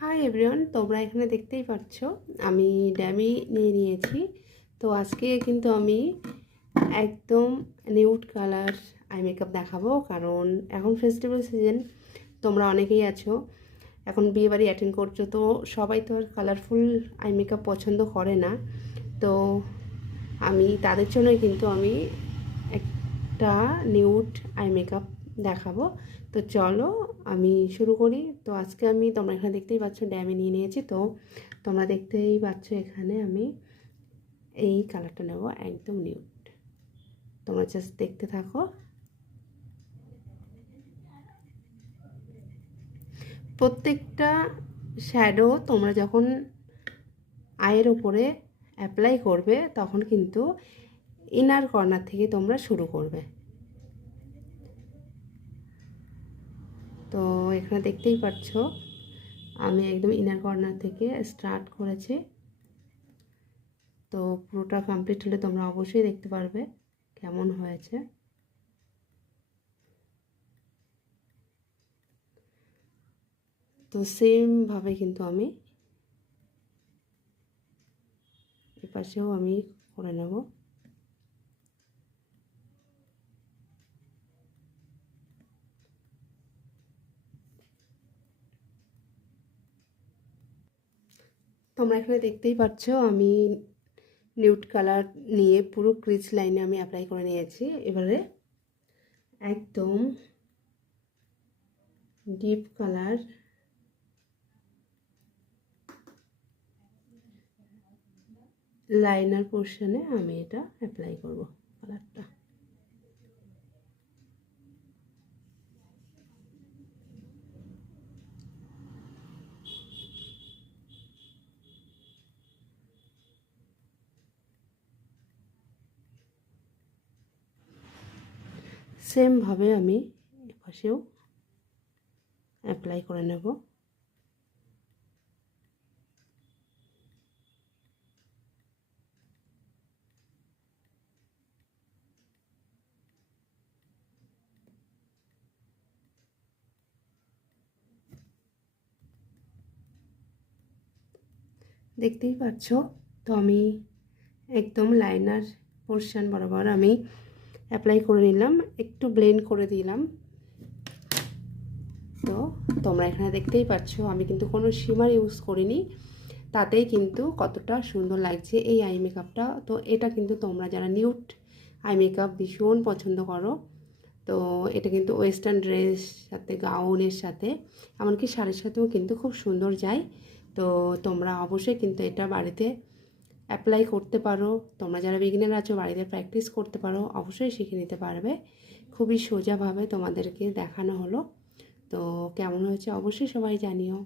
Hi everyone, তোমরা এখানে দেখতেই পাচ্ছ আমি ড্যামি নিয়ে নিয়েছি। তো আজকে কিন্তু আমি একদম নিউড কালার আই মেকআপ দেখাবো, কারণ এখন ফেস্টিভ্যাল সিজন। তোমরা অনেকেই আছো এখন বিয়েবাড়ি অ্যাটেন্ড করছো, তো সবাই তো আর কালারফুল আই মেকআপ পছন্দ করে না। তো আমি তাদের জন্যই কিন্তু আমি একটা নিউড আই মেকআপ দেখাবো। তো চলো আমি শুরু করি। তো আজকে আমি, তোমরা এখানে দেখতেই পাচ্ছ, ড্যামে নিয়ে নিয়েছি। তো তোমরা দেখতেই পাচ্ছ এখানে আমি এই কালারটা নেব, একদম নিউড। তোমরা জাস্ট দেখতে থাকো। প্রত্যেকটা শ্যাডো তোমরা যখন আয়ের উপরে অ্যাপ্লাই করবে তখন কিন্তু ইনার কর্নার থেকে তোমরা শুরু করবে। তো এখানে দেখতেই পাচ্ছ আমি একদম ইনার কর্নার থেকে স্টার্ট করেছি। তো পুরোটা কমপ্লিট হলে তোমরা অবশ্যই দেখতে পারবে কেমন হয়েছে। তো সেমভাবে কিন্তু আমি এপাশেও আমি করে নেব। তোমরা এখানে দেখতেই পাচ্ছ আমি নিউড কালার নিয়ে পুরো ক্রিজ লাইনে আমি অ্যাপ্লাই করে নিয়েছি। এবারে একদম ডিপ কালার লাইনার পোর্শনে আমি এটা অ্যাপ্লাই করব কালারটা। সেমভাবে আমি এপাশেও অ্যাপ্লাই করে নেব। দেখতেই পাচ্ছ তো আমি একদম লাইনার পোর্শন বরাবর আমি অ্যাপ্লাই করে নিলাম, একটু ব্লেন্ড করে দিলাম। তো তোমরা এখানে দেখতেই পাচ্ছ আমি কিন্তু কোনো শিমার ইউজ করিনি, তাতেই কিন্তু কতটা সুন্দর লাগছে এই আই মেকআপটা। তো এটা কিন্তু তোমরা যারা নিউড আই মেকআপ ভীষণ পছন্দ করো, তো এটা কিন্তু ওয়েস্টার্ন ড্রেস সাথে, গাউনের সাথে, এমনকি শাড়ির সাথেও কিন্তু খুব সুন্দর যায়। তো তোমরা অবশ্যই কিন্তু এটা বাড়িতে অ্যাপ্লাই করতে পারো। তোমরা যারা বিগিনার আছো বাড়িতে প্র্যাকটিস করতে পারো, অবশ্যই শিখে নিতে পারবে। খুবই সোজাভাবে তোমাদেরকে দেখানো হলো। তো কেমন হয়েছে অবশ্যই সবাই জানিও।